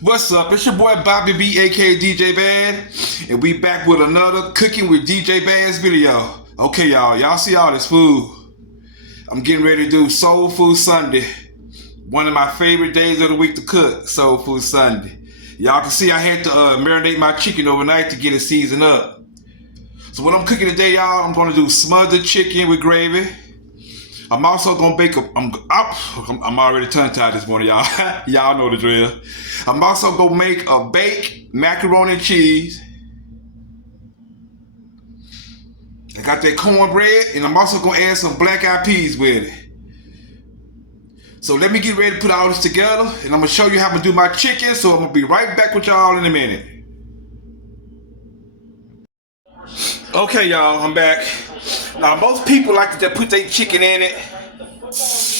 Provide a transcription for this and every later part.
What's up? It's your boy Bobby B, aka DJ Bad, and we back with another Cooking with DJ Bad's video. Okay, y'all see all this food. I'm getting ready to do Soul Food Sunday. One of my favorite days of the week to cook, Soul Food Sunday. Y'all can see I had to marinate my chicken overnight to get it seasoned up. So what I'm cooking today, y'all, I'm gonna do smothered chicken with gravy. I'm also gonna bake I'm already tongue-tied this morning, y'all. Y'all know the drill. I'm also gonna make a baked macaroni and cheese. I got that cornbread, and I'm also gonna add some black-eyed peas with it. So let me get ready to put all this together, and I'm gonna show you how I'm gonna do my chicken. So I'm gonna be right back with y'all in a minute. Okay, y'all, I'm back. Now, most people like to just put their chicken in it,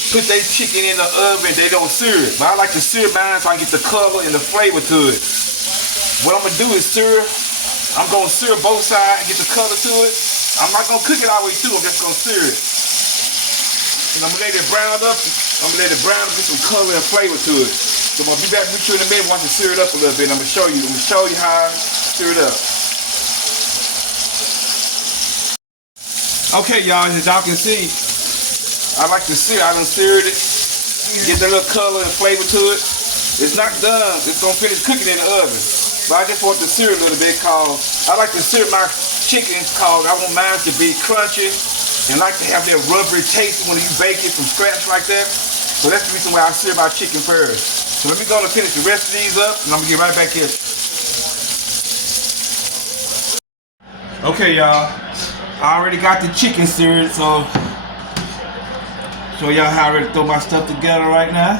put their chicken in the oven, they don't sear it. But I like to sear mine so I get the color and the flavor to it. What I'm gonna do is I'm gonna sear both sides and get the color to it. I'm not gonna cook it all the way through, I'm just gonna sear it. And I'm gonna let it brown up, get some color and flavor to it. So I'm gonna be back with you in a minute once I sear it up a little bit. I'm gonna show you how I sear it up. Okay, y'all, as y'all can see, I like to sear. I done seared it, get that little color and flavor to it. It's not done. It's gonna finish cooking in the oven. But I just want to sear a little bit cause I like to sear my chicken cause I want mine to be crunchy and like to have that rubbery taste when you bake it from scratch like that. So that's the reason why I sear my chicken first. So let me go and finish the rest of these up and I'm gonna get right back here. Okay, y'all. I already got the chicken seared, so show y'all how I ready to throw my stuff together right now.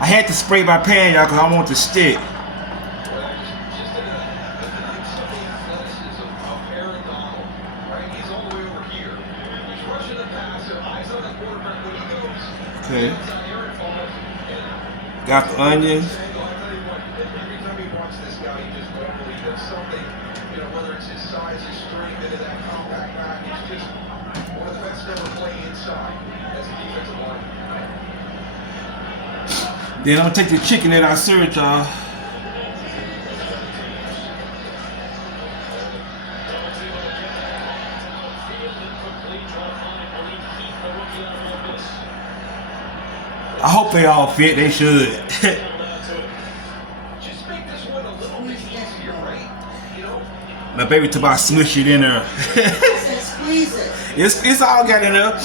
I had to spray my pan, y'all, because I want it to stick. Okay. Got the onions. Then I'm gonna take the chicken that I seared, y'all. I hope they all fit, they should. My baby told me I smush it in there. Squeeze it. It's all got in there.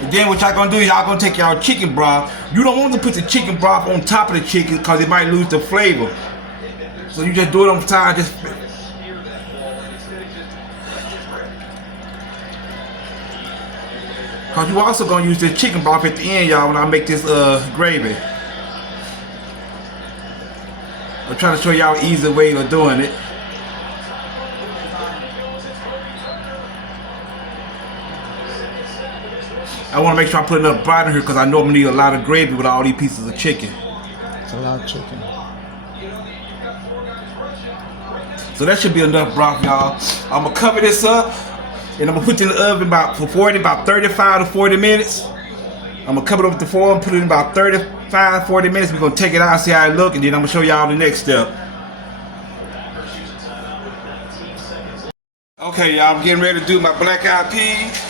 And then what y'all gonna do, y'all gonna take y'all chicken broth. You don't want to put the chicken broth on top of the chicken because it might lose the flavor. So you just do it on the side, just because you also gonna use this chicken broth at the end, y'all, when I make this gravy. I'm trying to show y'all an easy way of doing it. I want to make sure I put enough broth in here because I know I'm going to need a lot of gravy with all these pieces of chicken. It's a lot of chicken. So that should be enough broth, y'all. I'm going to cover this up and I'm going to put it in the oven about 35 to 40 minutes. I'm going to cover it up with the foil and put it in about 35, 40 minutes. We're going to take it out, see how it looks, and then I'm going to show y'all the next step. Okay, y'all, I'm getting ready to do my black-eyed peas.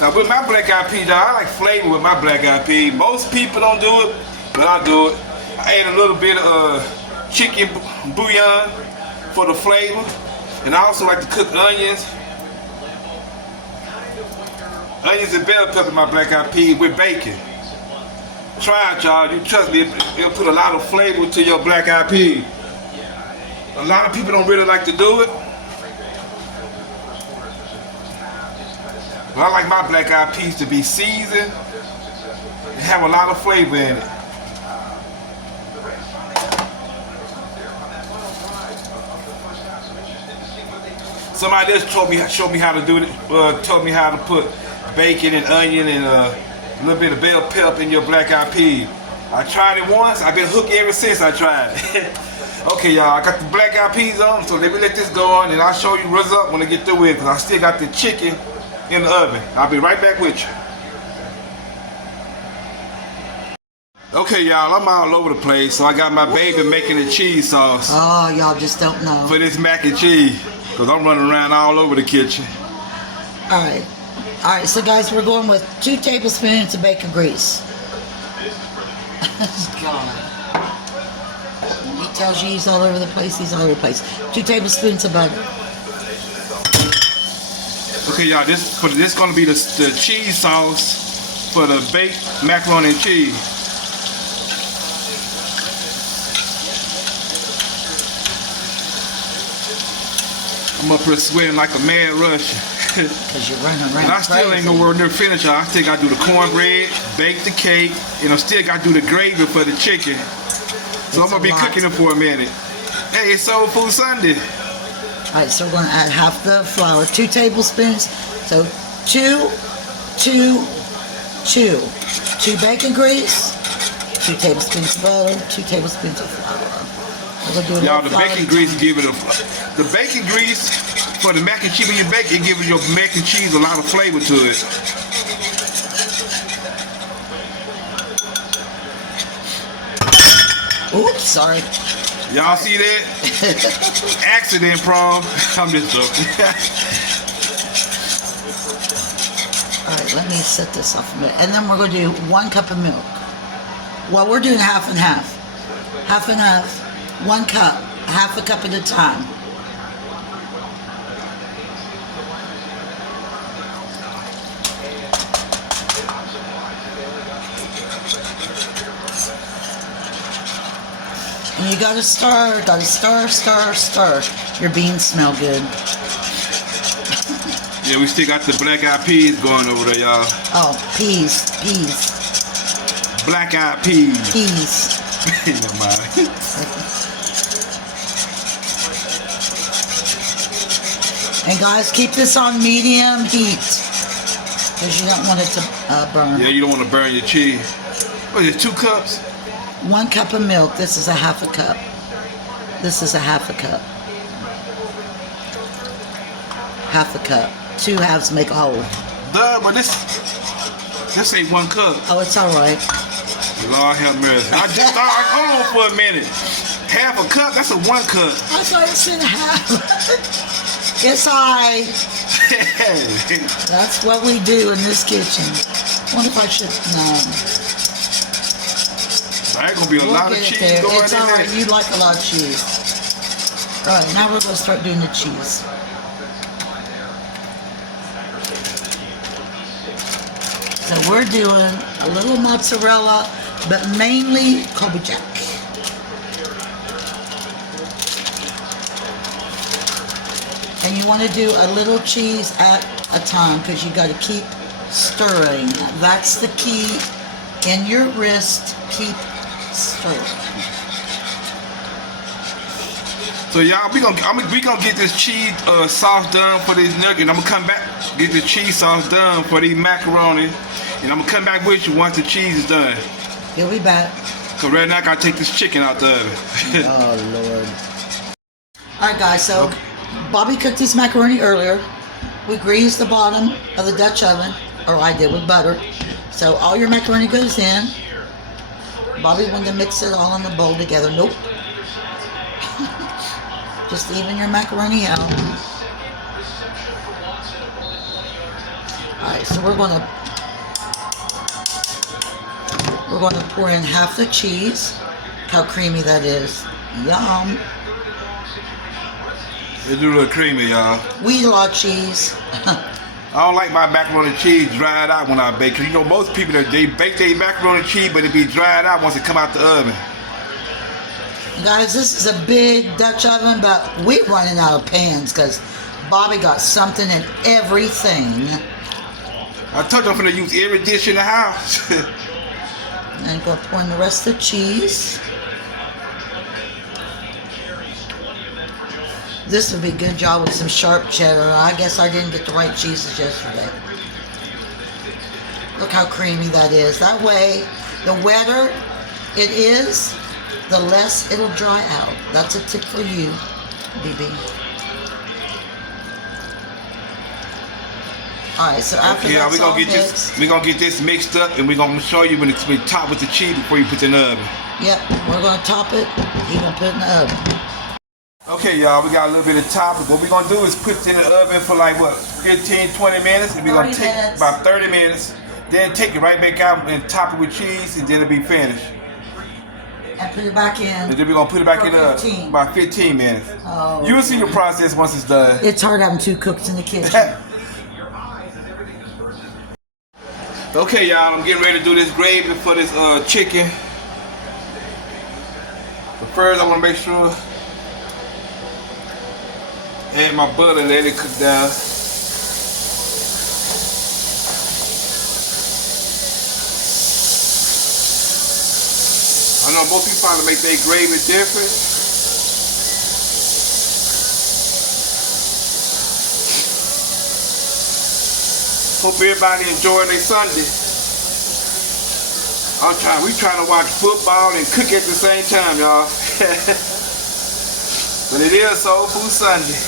Now with my black-eyed peas, I like flavor with my black-eyed peas. Most people don't do it, but I do it. I add a little bit of chicken bouillon for the flavor. And I also like to cook onions. Onions and bell pepper in my black-eyed peas with bacon. Try it, y'all. You trust me, it'll put a lot of flavor to your black-eyed peas. A lot of people don't really like to do it. But I like my black-eyed peas to be seasoned and have a lot of flavor in it. Somebody else showed me how to do it. Told me how to put bacon and onion and a little bit of bell pepper in your black-eyed peas. I tried it once. I've been hooked ever since I tried it. Okay, y'all, I got the black-eyed peas on, so let me let this go on, and I'll show you what's up when I get through with it, because I still got the chicken in the oven. I'll be right back with you. Okay, y'all, I'm all over the place. So I got my baby making the cheese sauce Oh, y'all just don't know. for this mac and cheese. Because I'm running around all over the kitchen. All right. All right, so guys, we're going with 2 tablespoons of bacon grease. God. He tells you he's all over the place. He's all over the place. 2 tablespoons of butter. Okay, y'all, this gonna be the cheese sauce for the baked macaroni and cheese. I'm up here sweating like a mad Russian. Because you're running around. And I still ain't nowhere near finished, y'all. I still gotta do the cornbread, bake the cake, and I still gotta do the gravy for the chicken. So I'm gonna be cooking it for a minute. Hey, it's Soul Food Sunday. Alright, so we're going to add half the flour, 2 tablespoons. So 2 bacon grease, 2 tablespoons of butter, 2 tablespoons of flour. We're gonna do Y'all, the bacon grease give it the bacon grease for the mac and cheese when you bake it, give your mac and cheese a lot of flavor to it. Oops, sorry. Y'all see that? Accident, prom. I'm just joking. Alright, let me set this off a minute. And then we're going to do 1 cup of milk. Well, we're doing half and half. Half and half. 1 cup. Half a cup at a time. And you gotta stir, stir. Your beans smell good. Yeah, we still got the black eyed peas going over there, y'all. Oh, peas. Black eyed peas. Peas. Never mind. And guys, keep this on medium heat. Because you don't want it to burn. Yeah, you don't want to burn your cheese. What is it, 2 cups? 1 cup of milk. This is a half a cup. This is a half a cup. Half a cup. 2 halves make a whole. Duh, but this ain't 1 cup. Oh, it's all right. Lord have mercy. I just thought, hold on for a minute. Half a cup? That's a 1 cup. I thought you said half. It's I. That's what we do in this kitchen. Wonder if I should. No. There ain't gonna be a lot of cheese going in there. It's all right. You like a lot of cheese. All right, now we're gonna start doing the cheese. So we're doing a little mozzarella, but mainly Kobe Jack. And you want to do a little cheese at a time because you got to keep stirring. That's the key. In your wrist, keep stirring. So y'all, we gonna get this cheese sauce done for this nugget. And I'm gonna come back get the cheese sauce done for these macaroni, and I'm gonna come back with you once the cheese is done. He'll be back. Cause right now I gotta take this chicken out the oven. Oh Lord. All right, guys. So Bobby cooked his macaroni earlier. We greased the bottom of the Dutch oven, or I did with butter. So all your macaroni goes in. Bobby wanted to mix it all in the bowl together. Nope. Just even your macaroni out. Alright, so we're gonna pour in half the cheese. How creamy that is. Yum. It's a little creamy, y'all. We eat a lot of cheese. I don't like my macaroni and cheese dried out when I bake. Cause you know most people they bake their macaroni and cheese, but it be dried out once it come out the oven. Guys, this is a big Dutch oven, but we're running out of pans because Bobby got something in everything. I told you I'm gonna use every dish in the house. And go pour in the rest of the cheese. This would be a good job with some sharp cheddar. I guess I didn't get the right cheeses yesterday. Look how creamy that is. That way, the wetter it is, the less it'll dry out. That's a tip for you, BB. All right, so after Yeah, that's all mixed, we're gonna get this mixed up, and we're gonna show you when it's been topped with the cheese before you put it in the oven. yep, we're gonna top it. He's gonna put it in the oven. Okay, y'all, we got a little bit of top. What we're gonna do is put it in the oven for like what, 15, 20 minutes, and we're gonna take about 30 minutes. Then take it right back out and top it with cheese, and then it'll be finished. And put it back in. And then we're gonna put it back in about 15 minutes. Oh. You'll see the process once it's done. It's hard having two cooks in the kitchen. Okay, y'all, I'm getting ready to do this gravy for this chicken. But first, I want to make sure add my butter and let it cook down. I know most people probably make their gravy different. Hope everybody enjoying their Sunday. We trying to watch football and cook at the same time, y'all. But it is Soul Food Sunday.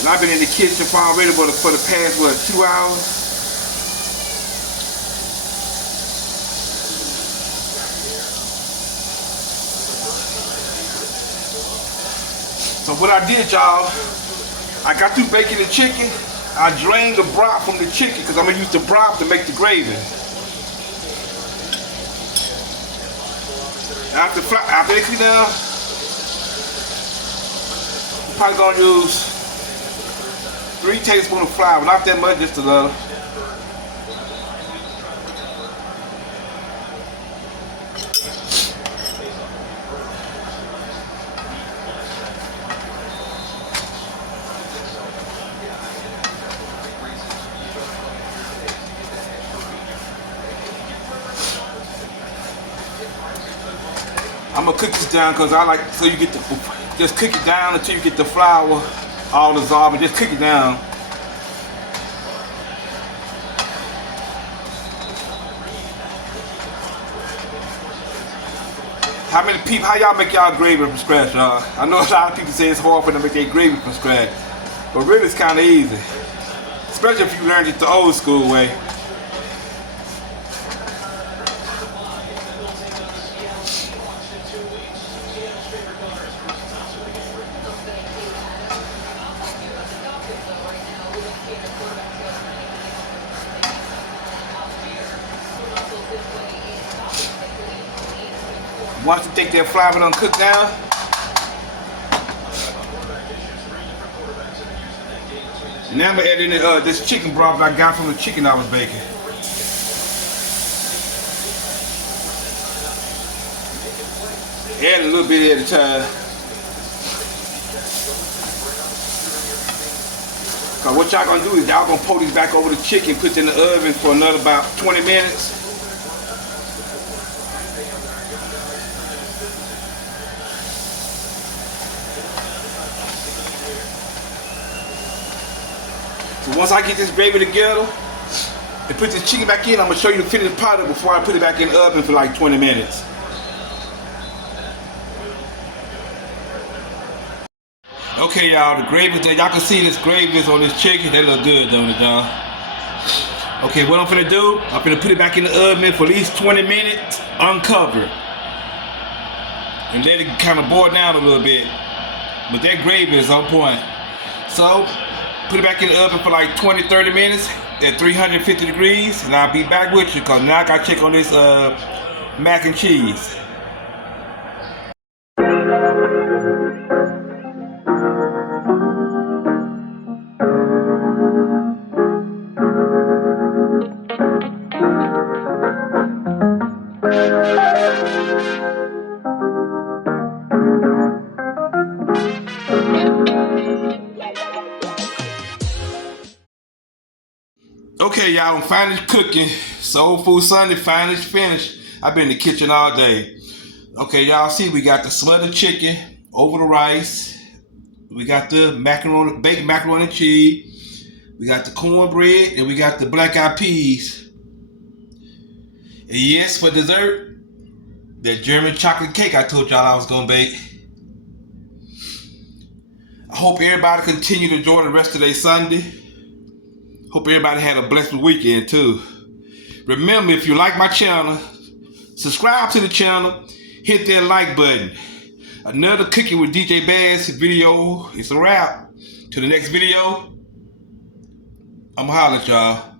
And I've been in the kitchen already for the past, 2 hours? So what I did, y'all, I got through baking the chicken. I drained the broth from the chicken because I'm going to use the broth to make the gravy. After they cook down, I'm probably going to use 3 tablespoons of flour. Not that much, just a little. I'm gonna cook this down because I like so you get just cook it down until you get the flour all dissolved and just cook it down. How y'all make y'all gravy from scratch, y'all? I know a lot of people say it's hard for them to make their gravy from scratch, but really it's kind of easy, especially if you learned it the old school way. Once you take that flour done cook down, now I'm gonna add in this chicken broth that I got from the chicken I was baking. Add a little bit at a time. Cause what y'all gonna do is y'all gonna pour this back over the chicken, put it in the oven for another about 20 minutes. So once I get this gravy together and put this chicken back in, I'm gonna show you the finished product before I put it back in the oven for like 20 minutes. Okay, y'all, the gravy there. Y'all can see this gravy is on this chicken. That look good, don't it, y'all? Okay, what I'm gonna do, I'm gonna put it back in the oven for at least 20 minutes, uncovered. And let it kind of boil down a little bit. But that gravy is on point. So, put it back in the oven for like 20-30 minutes at 350 degrees, and I'll be back with you because now I gotta check on this mac and cheese. Okay, y'all, I'm finally cooking. Soul Food Sunday, finally finished. I've been in the kitchen all day. Okay, y'all see we got the smothered chicken over the rice. We got the macaroni, baked macaroni and cheese. We got the cornbread, and we got the black eyed peas. And yes, for dessert, that German chocolate cake I told y'all I was gonna bake. I hope everybody continue to enjoy the rest of their Sunday. Hope everybody had a blessed weekend too. Remember, if you like my channel, subscribe to the channel, hit that like button. Another Cooking with DJ Bass video. It's a wrap. To the next video, I'ma holler at y'all.